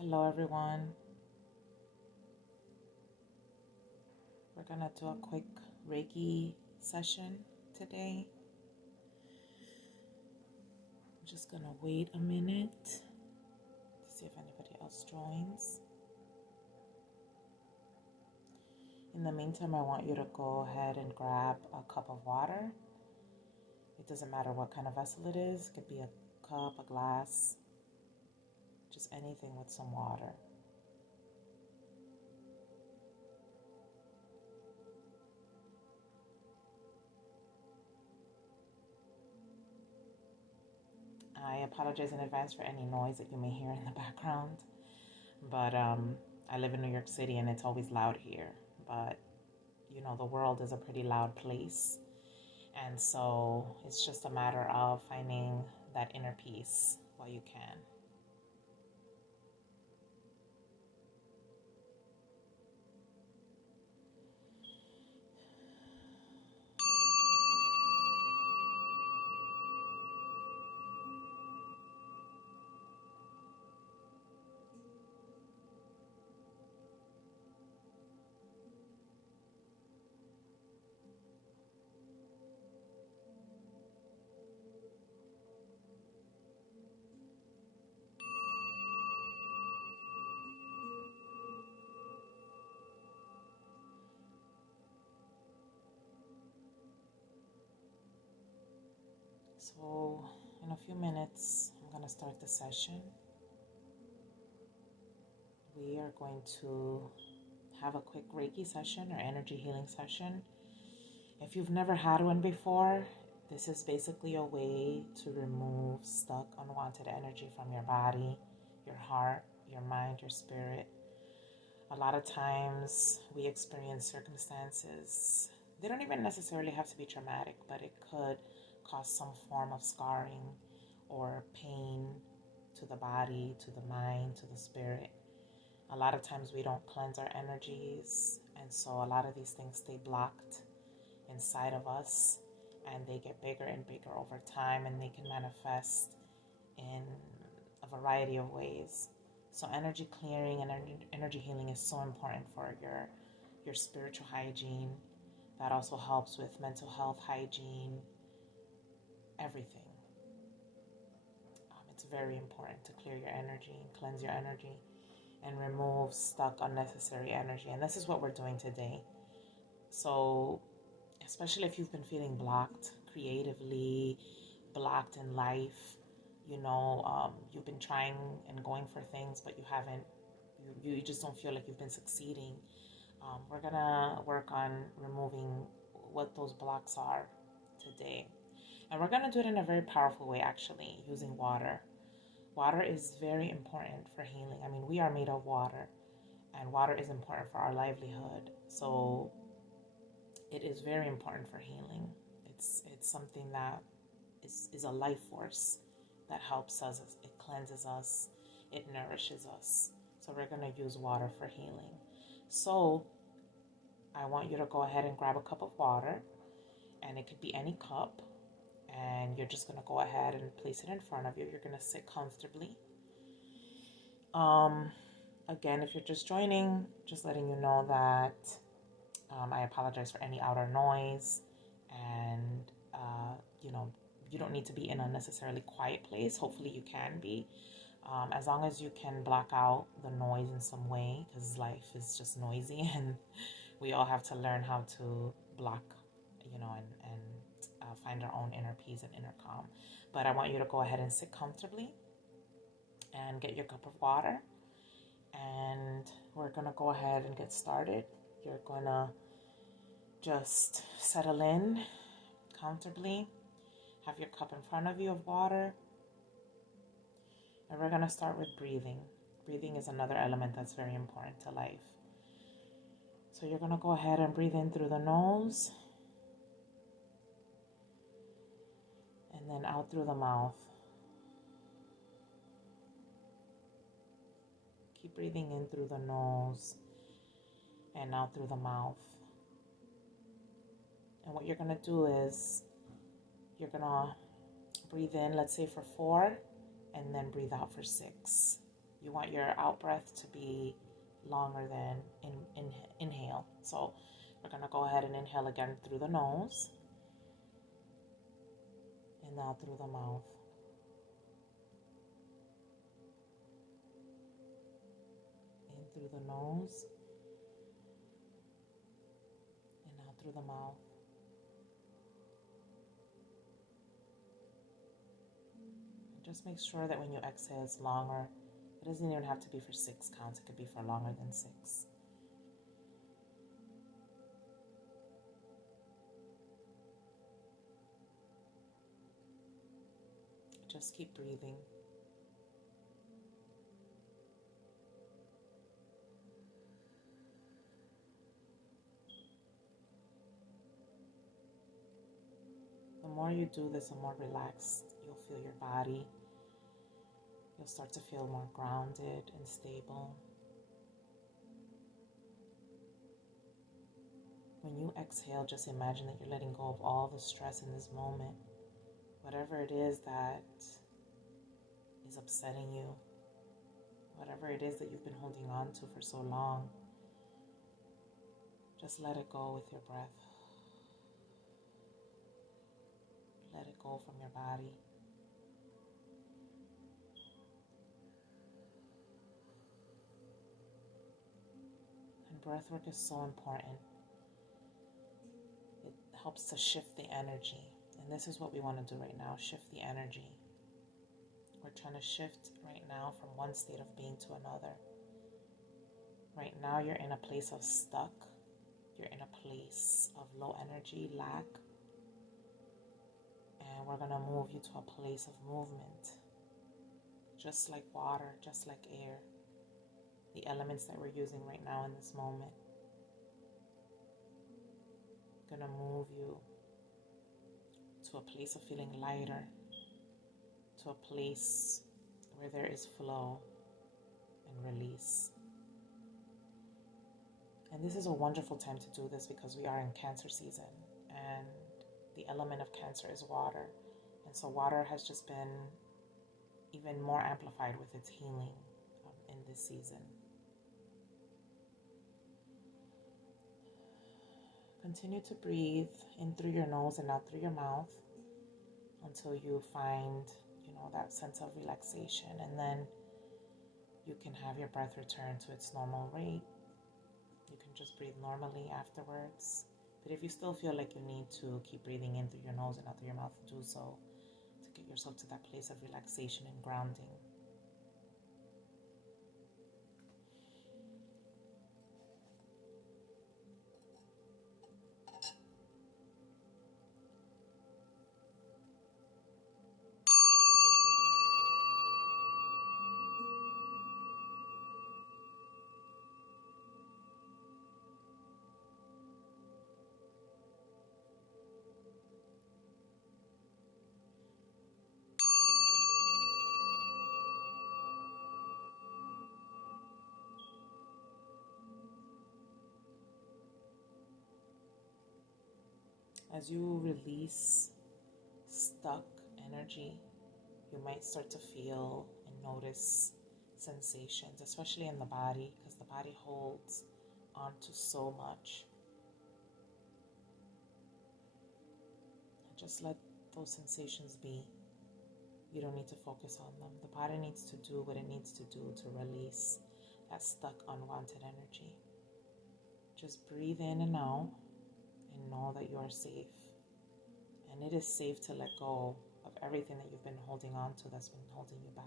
Hello everyone. We're gonna do a quick Reiki session today. I'm just gonna wait a minute to see if anybody else joins. In the meantime, I want you to go ahead and grab a cup of water. It doesn't matter what kind of vessel it is. It could be a cup, a glass, just anything with some water. I apologize in advance for any noise that you may hear in the background, but I live in New York City and it's always loud here. But you know, the world is a pretty loud place, and so it's just a matter of finding that inner peace while you can. So in a few minutes, I'm going to start the session. We are going to have a quick Reiki session or energy healing session. If you've never had one before, this is basically a way to remove stuck, unwanted energy from your body, your heart, your mind, your spirit. A lot of times we experience circumstances. They don't even necessarily have to be traumatic, but it could cause some form of scarring or pain to the body, to the mind, to the spirit. A lot of times we don't cleanse our energies, and so a lot of these things stay blocked inside of us, and they get bigger and bigger over time, and they can manifest in a variety of ways. So energy clearing and energy healing is so important for your spiritual hygiene. That also helps with mental health hygiene, everything. It's very important to clear your energy and cleanse your energy and remove stuck unnecessary energy. And this is what we're doing today. So especially if you've been feeling blocked creatively, blocked in life, you've been trying and going for things, but you just don't feel like you've been succeeding. We're gonna work on removing what those blocks are today. And we're gonna do it in a very powerful way, actually, using water. Water is very important for healing. I mean, we are made of water, and water is important for our livelihood. So it is very important for healing. It's something that is a life force that helps us. It cleanses us. It nourishes us. So we're going to use water for healing. So I want you to go ahead and grab a cup of water, and it could be any cup, and you're just going to go ahead and place it in front of you. You're going to sit comfortably. Again, if you're just joining, just letting you know that I apologize for any outer noise, and you don't need to be in a necessarily quiet place. Hopefully you can be, as long as you can block out the noise in some way, because life is just noisy and we all have to learn how to block, and find our own inner peace and inner calm. But I want you to go ahead and sit comfortably and get your cup of water, and we're gonna go ahead and get started. You're gonna just settle in comfortably. Have your cup in front of you of water. And we're going to start with breathing. Breathing is another element that's very important to life. So you're going to go ahead and breathe in through the nose. And then out through the mouth. Keep breathing in through the nose and out through the mouth. And what you're going to do is you're going to breathe in, let's say for 4, and then breathe out for 6. You want your out breath to be longer than inhale. So we're going to go ahead and inhale again through the nose and now through the mouth. In through the nose and now through the mouth. And just make sure that when you exhale it's longer. It doesn't even have to be for 6 counts. It could be for longer than 6. Just keep breathing. The more you do this, the more relaxed you'll feel your body. You'll start to feel more grounded and stable. When you exhale, just imagine that you're letting go of all the stress in this moment. Whatever it is that is upsetting you, whatever it is that you've been holding on to for so long, just let it go with your breath. Let it go from your body. And breath work is so important. It helps to shift the energy. And this is what we want to do right now, shift the energy. We're trying to shift right now from one state of being to another. Right now you're in a place of stuck. You're in a place of low energy, lack. And we're going to move you to a place of movement. Just like water, just like air. The elements that we're using right now in this moment. Going to move you to a place of feeling lighter, to a place where there is flow and release. And this is a wonderful time to do this because we are in Cancer season, and the element of Cancer is water. And so water has just been even more amplified with its healing in this season. Continue to breathe in through your nose and out through your mouth until you find, that sense of relaxation. And then you can have your breath return to its normal rate. You can just breathe normally afterwards. But if you still feel like you need to keep breathing in through your nose and out through your mouth, do so to get yourself to that place of relaxation and grounding. As you release stuck energy, you might start to feel and notice sensations, especially in the body, because the body holds on to so much. Just let those sensations be. You don't need to focus on them. The body needs to do what it needs to do to release that stuck, unwanted energy. Just breathe in and out. And know that you are safe. And it is safe to let go of everything that you've been holding on to that's been holding you back.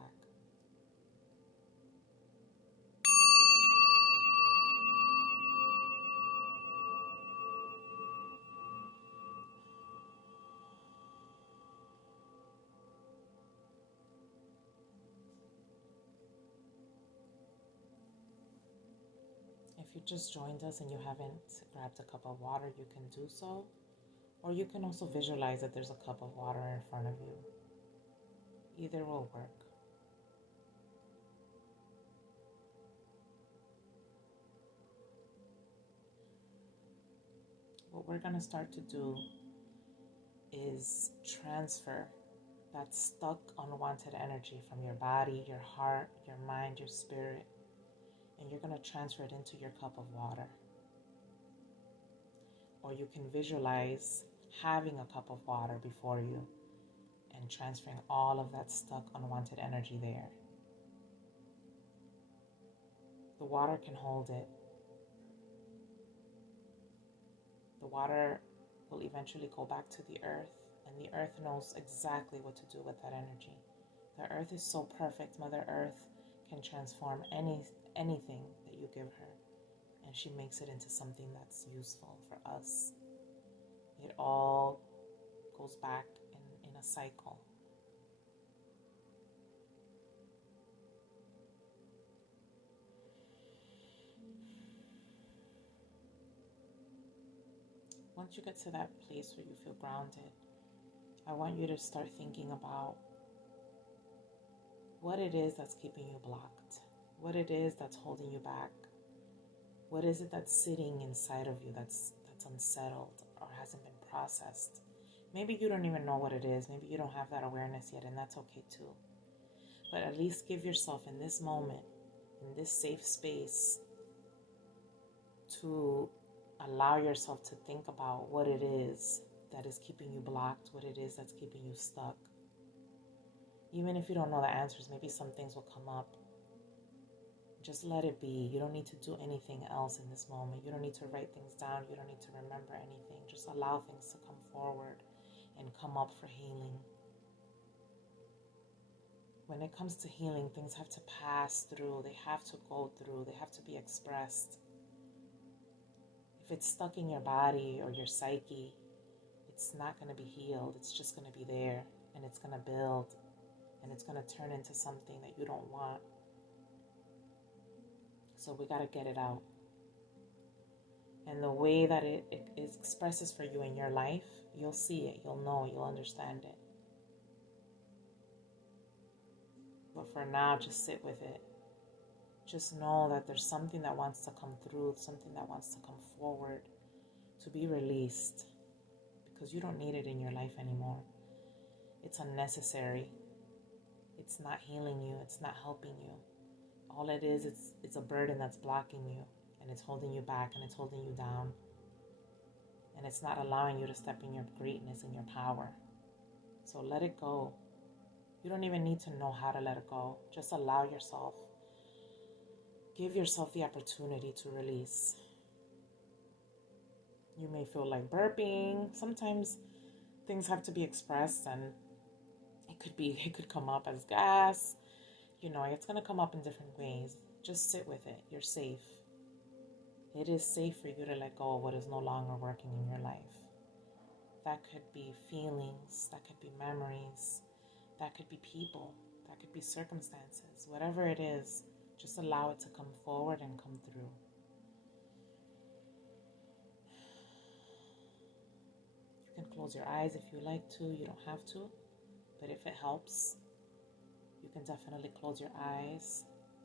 If you just joined us and you haven't grabbed a cup of water, you can do so. Or you can also visualize that there's a cup of water in front of you. Either will work. What we're going to start to do is transfer that stuck unwanted energy from your body, your heart, your mind, your spirit, and you're going to transfer it into your cup of water. Or you can visualize having a cup of water before you and transferring all of that stuck unwanted energy there. The water can hold it. The water will eventually go back to the earth, and the earth knows exactly what to do with that energy. The earth is so perfect. Mother Earth can transform anything that you give her, and she makes it into something that's useful for us. It all goes back in a cycle. Once you get to that place where you feel grounded, I want you to start thinking about what it is that's keeping you blocked, what it is that's holding you back, what is it that's sitting inside of you that's unsettled or hasn't been processed. Maybe you don't even know what it is. Maybe you don't have that awareness yet, and that's okay too. But at least give yourself in this moment, in this safe space, to allow yourself to think about what it is that is keeping you blocked, what it is that's keeping you stuck. Even if you don't know the answers, maybe some things will come up. Just let it be. You don't need to do anything else in this moment. You don't need to write things down. You don't need to remember anything. Just allow things to come forward and come up for healing. When it comes to healing, things have to pass through. They have to go through. They have to be expressed. If it's stuck in your body or your psyche, it's not going to be healed. It's just going to be there, and it's going to build, and it's going to turn into something that you don't want. So we got to get it out. And the way that it expresses for you in your life, you'll see it, you'll know, you'll understand it. But for now, just sit with it. Just know that there's something that wants to come through, something that wants to come forward, to be released, because you don't need it in your life anymore. It's unnecessary. It's not healing you. It's not helping you. All it is, it's a burden that's blocking you, and it's holding you back, and it's holding you down, and it's not allowing you to step in your greatness and your power. So let it go. You don't even need to know how to let it go. Just allow yourself. Give yourself the opportunity to release. You may feel like burping. Sometimes things have to be expressed, and it could come up as gas. It's going to come up in different ways. Just sit with it. You're safe. It is safe for you to let go of what is no longer working in your life. That could be feelings. That could be memories. That could be people. That could be circumstances. Whatever it is, just allow it to come forward and come through. You can close your eyes if you like to. You don't have to. But if it helps, you can definitely close your eyes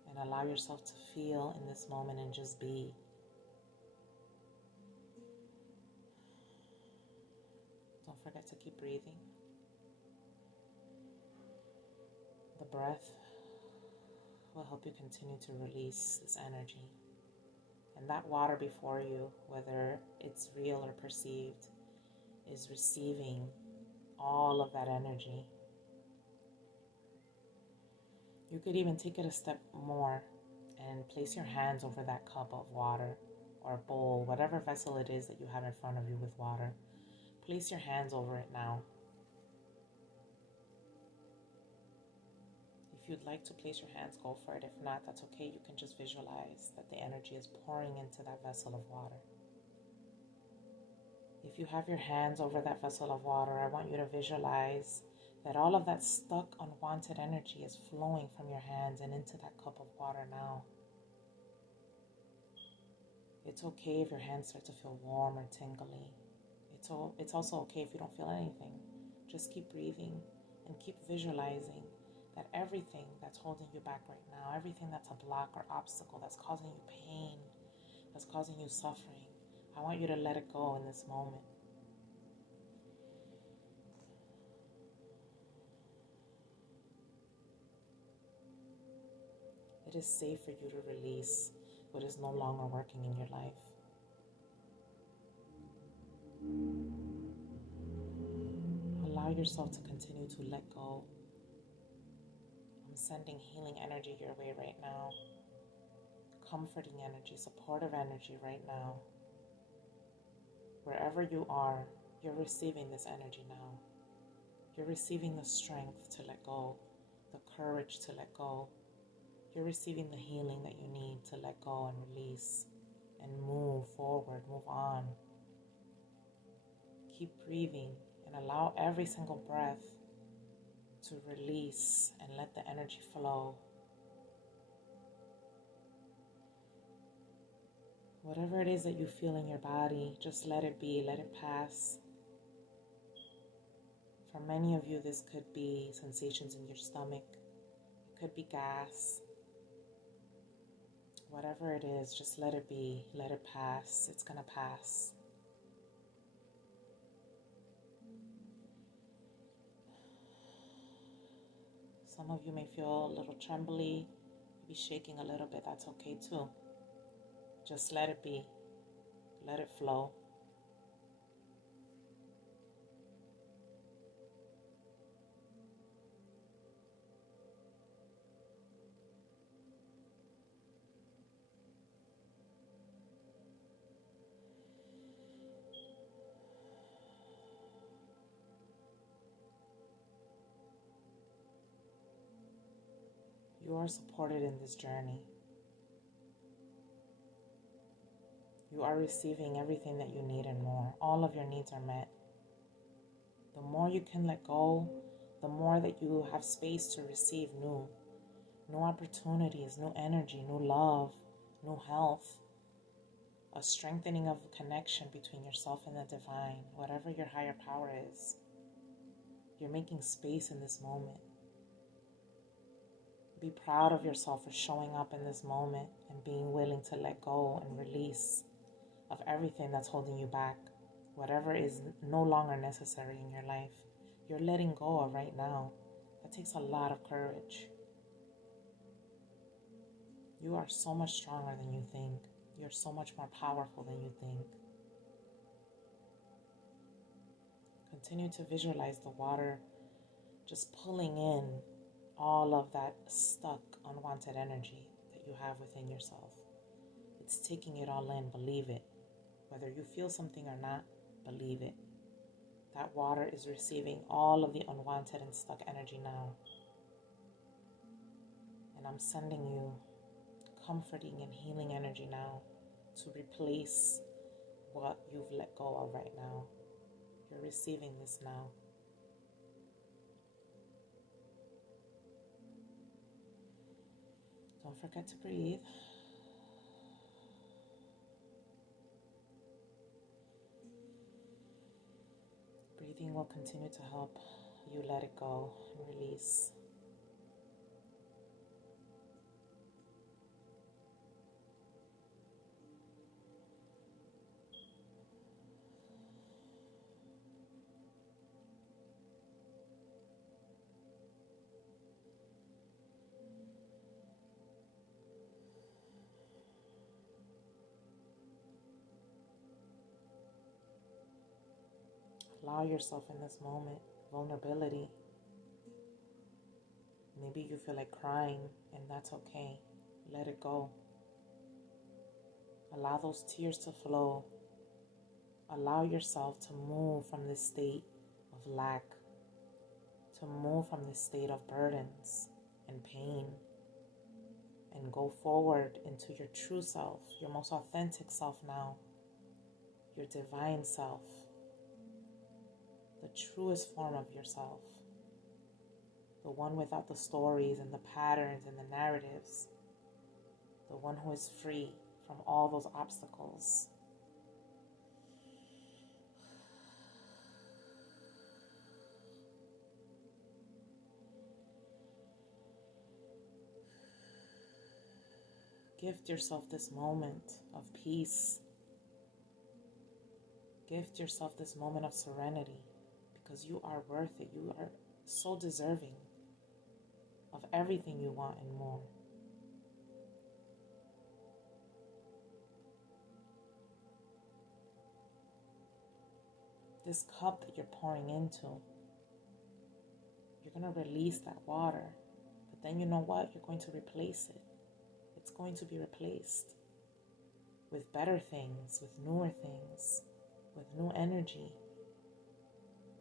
and allow yourself to feel in this moment and just be. Don't forget to keep breathing. The breath will help you continue to release this energy. And that water before you, whether it's real or perceived, is receiving all of that energy. You could even take it a step more and place your hands over that cup of water or bowl, whatever vessel it is that you have in front of you with water. Place your hands over it now. If you'd like to place your hands, go for it. If not, that's okay. You can just visualize that the energy is pouring into that vessel of water. If you have your hands over that vessel of water, I want you to visualize that all of that stuck, unwanted energy is flowing from your hands and into that cup of water now. It's okay if your hands start to feel warm or tingly. It's also okay if you don't feel anything. Just keep breathing and keep visualizing that everything that's holding you back right now, everything that's a block or obstacle that's causing you pain, that's causing you suffering, I want you to let it go in this moment. It is safe for you to release what is no longer working in your life. Allow yourself to continue to let go. I'm sending healing energy your way right now. Comforting energy, supportive energy right now. Wherever you are, you're receiving this energy now. You're receiving the strength to let go, the courage to let go. You're receiving the healing that you need to let go and release and move forward, move on. Keep breathing and allow every single breath to release and let the energy flow. Whatever it is that you feel in your body, just let it be, let it pass. For many of you, this could be sensations in your stomach. It could be gas. Whatever it is, just let it be, let it pass. It's gonna pass. Some of you may feel a little trembly, maybe shaking a little bit. That's okay too. Just let it be. Let it flow. You are supported in this journey. You are receiving everything that you need and more. All of your needs are met. The more you can let go, the more that you have space to receive new opportunities, new energy, new love, new health, a strengthening of connection between yourself and the divine, whatever your higher power is. You're making space in this moment. Be proud of yourself for showing up in this moment and being willing to let go and release of everything that's holding you back. Whatever is no longer necessary in your life, you're letting go of right now. That takes a lot of courage. You are so much stronger than you think. You're so much more powerful than you think. Continue to visualize the water just pulling in all of that stuck, unwanted energy that you have within yourself. It's taking it all in, believe it. Whether you feel something or not, believe it. That water is receiving all of the unwanted and stuck energy now. And I'm sending you comforting and healing energy now to replace what you've let go of right now. You're receiving this now. Don't forget to breathe. Breathing will continue to help you let it go and release. Allow yourself in this moment, vulnerability. Maybe you feel like crying, and that's okay. Let it go. Allow those tears to flow. Allow yourself to move from this state of lack, to move from this state of burdens and pain, and go forward into your true self, your most authentic self now, your divine self. The truest form of yourself, the one without the stories and the patterns and the narratives, the one who is free from all those obstacles. Gift yourself this moment of peace. Gift yourself this moment of serenity. Because you are worth it. You are so deserving of everything you want and more. this cup that you're pouring into, you're going to release that water. But then you know what? You're going to replace it. It's going to be replaced with better things, with newer things, with new energy.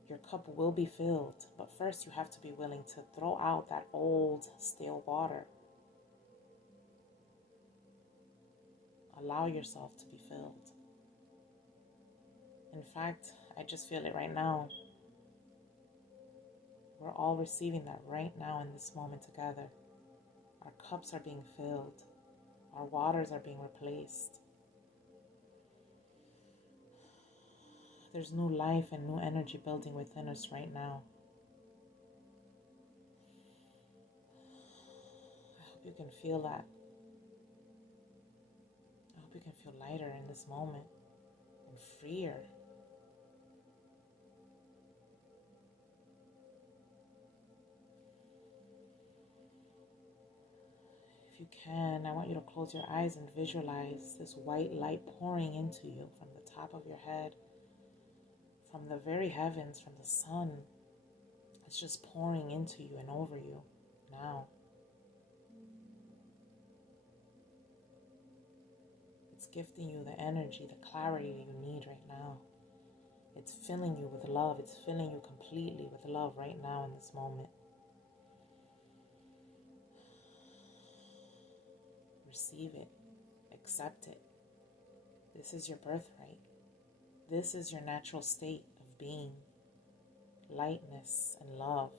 Your cup will be filled, but first you have to be willing to throw out that old, stale water. Allow yourself to be filled. In fact, I just feel it right now. We're all receiving that right now in this moment together. Our cups are being filled. Our waters are being replaced. There's new life and new energy building within us right now. I hope you can feel that. I hope you can feel lighter in this moment and freer. If you can, I want you to close your eyes and visualize this white light pouring into you from the top of your head, from the very heavens, from the sun. It's just pouring into you and over you now. It's gifting you the energy, the clarity you need right now. It's filling you with love. It's filling you completely with love right now in this moment. Receive it. Accept it. This is your birthright. This is your natural state of being. Lightness and love.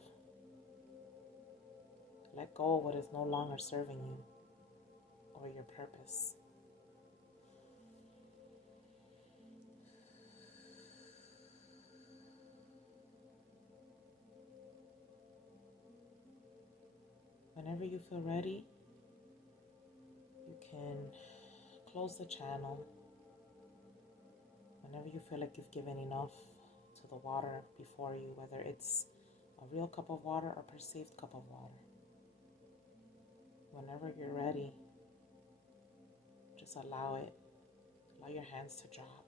Let go of what is no longer serving you or your purpose. Whenever you feel ready, you can close the channel. Whenever you feel like you've given enough to the water before you, whether it's a real cup of water or a perceived cup of water. Whenever you're ready, just allow it. Allow your hands to drop.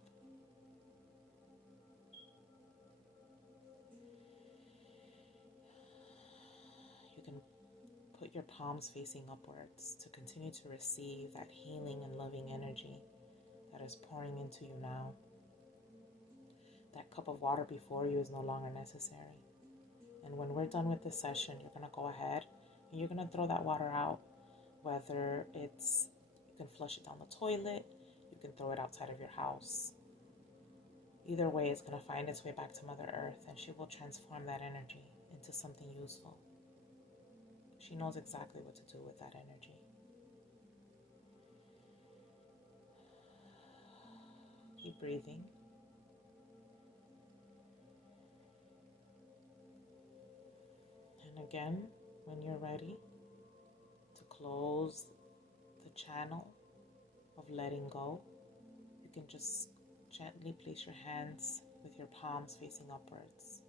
You can put your palms facing upwards to continue to receive that healing and loving energy that is pouring into you now. That cup of water before you is no longer necessary. And when we're done with this session, you're going to go ahead and you're going to throw that water out. Whether it's, you can flush it down the toilet, you can throw it outside of your house. Either way, it's going to find its way back to Mother Earth, and she will transform that energy into something useful. She knows exactly what to do with that energy. Keep breathing. And again, when you're ready to close the channel of letting go, you can just gently place your hands with your palms facing upwards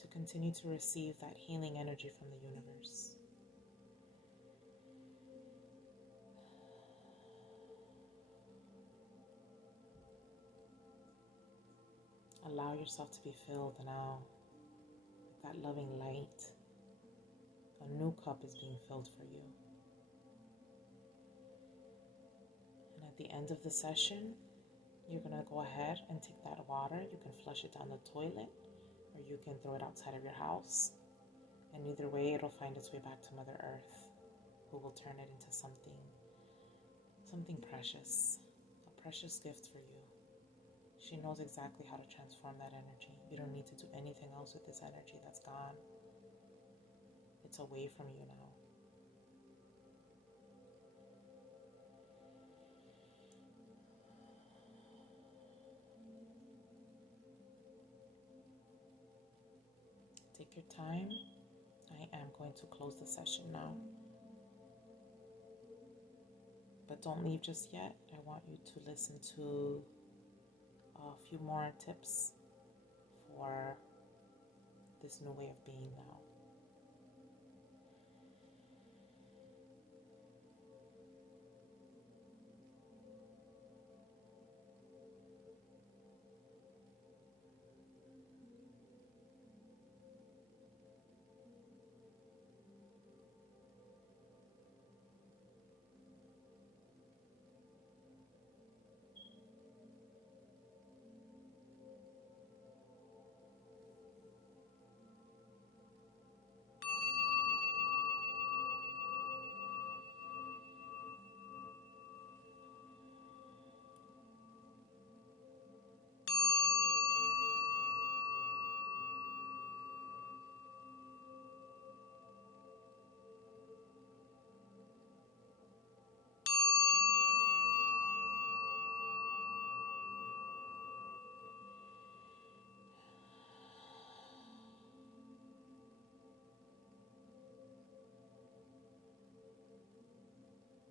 to continue to receive that healing energy from the universe. Allow yourself to be filled now with that loving light. A new cup is being filled for you. And at the end of the session, you're going to go ahead and take that water. You can flush it down the toilet, or you can throw it outside of your house. And either way, it'll find its way back to Mother Earth, who will turn it into something precious, a precious gift for you. She knows exactly how to transform that energy. You don't need to do anything else with this energy that's gone. It's away from you now. Take your time. I am going to close the session now. But don't leave just yet. I want you to listen to a few more tips for this new way of being now.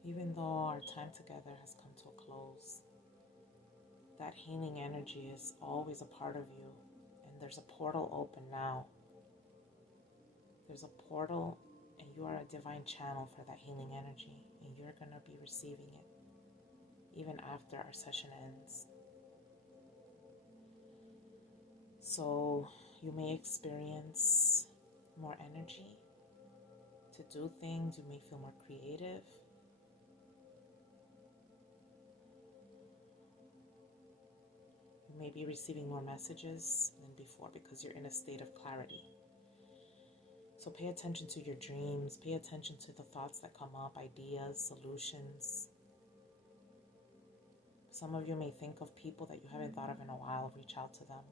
Even though our time together has come to a close, that healing energy is always a part of you. And there's a portal open now. There's a portal, and you are a divine channel for that healing energy. And you're going to be receiving it even after our session ends. So you may experience more energy to do things. You may feel more creative. You may be receiving more messages than before because you're in a state of clarity. So pay attention to your dreams. Pay attention to the thoughts that come up, ideas, solutions. Some of you may think of people that you haven't thought of in a while. Reach out to them.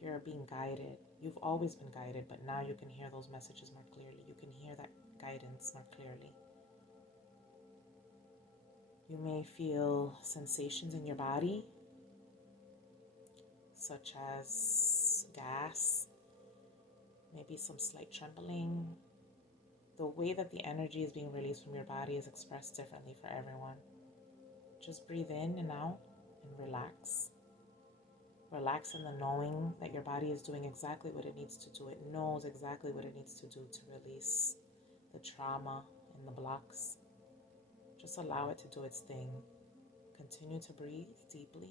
You're being guided. You've always been guided, but now you can hear those messages more clearly. You can hear that guidance more clearly. You may feel sensations in your body, such as gas, maybe some slight trembling. The way that the energy is being released from your body is expressed differently for everyone. Just breathe in and out and relax. Relax in the knowing that your body is doing exactly what it needs to do. It knows exactly what it needs to do to release the trauma and the blocks. Just allow it to do its thing. Continue to breathe deeply.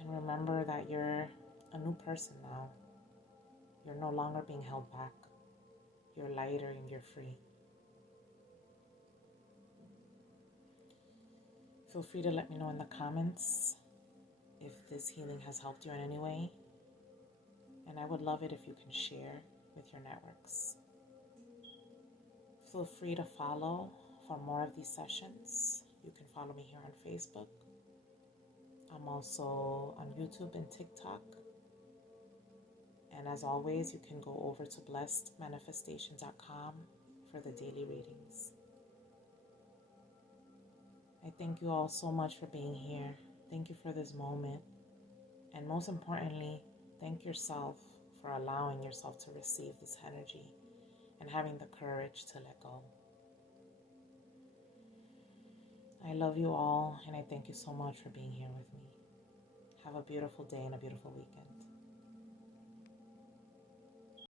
And remember that you're a new person now. You're no longer being held back. You're lighter and you're free. Feel free to let me know in the comments if this healing has helped you in any way. And I would love it if you can share with your networks. Feel free to follow for more of these sessions. You can follow me here on Facebook. I'm also on YouTube and TikTok. And as always, you can go over to blessedmanifestation.com for the daily readings. I thank you all so much for being here. Thank you for this moment. And most importantly, thank yourself for allowing yourself to receive this energy and having the courage to let go. I love you all, and I thank you so much for being here with me. Have a beautiful day and a beautiful weekend.